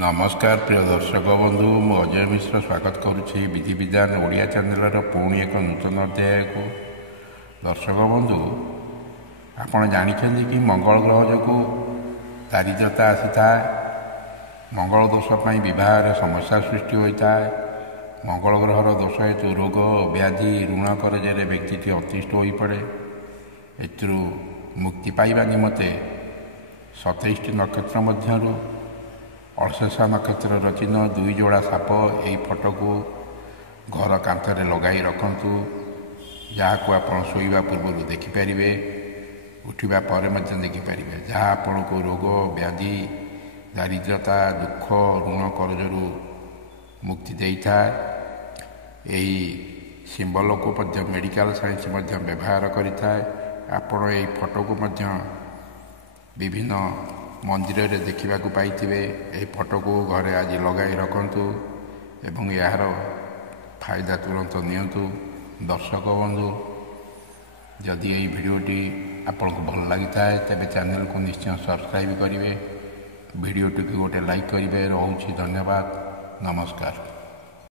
नमस्कार प्रिय दर्शक बंधु मु अजय मिश्र स्वागत करुच्ची विधि विधान ओडिया चैनल पुणी एक नूतन अध्याय को। दर्शक बंधु आपण जानी कि मंगल ग्रह जो दारिद्रता आसी था, मंगल दोष पर समस्या सृष्टि होता है। मंगल ग्रहर दोष हेतु रोग व्याधि ऋण करजे व्यक्ति अतिष्ठ हो पड़े। एथु मुक्ति पाइबा निमते 27 नक्षत्र मध्यरु अश्लेषा नक्षत्र रचिन 2 जोड़ा साप यही फटो को घर कांथरे लगाई रखु, जहाँ आप शोवा पूर्व देखिपारे, उठा पर देखिपारे, जहाँ आपण को रोग व्याधि दारिद्रता दुख ऋण करजरू मुक्ति दे था। यही सिंबल को मेडिकल साइंस व्यवहार करें। आपण यही फटो को विभिन्न मंदिर रे देखा पाई। यही फटो को घरे आज लगाई रखु एवं यार फायदा तुरंत नियंतु। दर्शक बंधु जदि यही भिडियोटी आपन को भल लगी था तेरे चैनल को निश्चय सब्सक्राइब करेंगे, भिडियोटी को गोटे लाइक करेंगे। रोचे धन्यवाद, नमस्कार।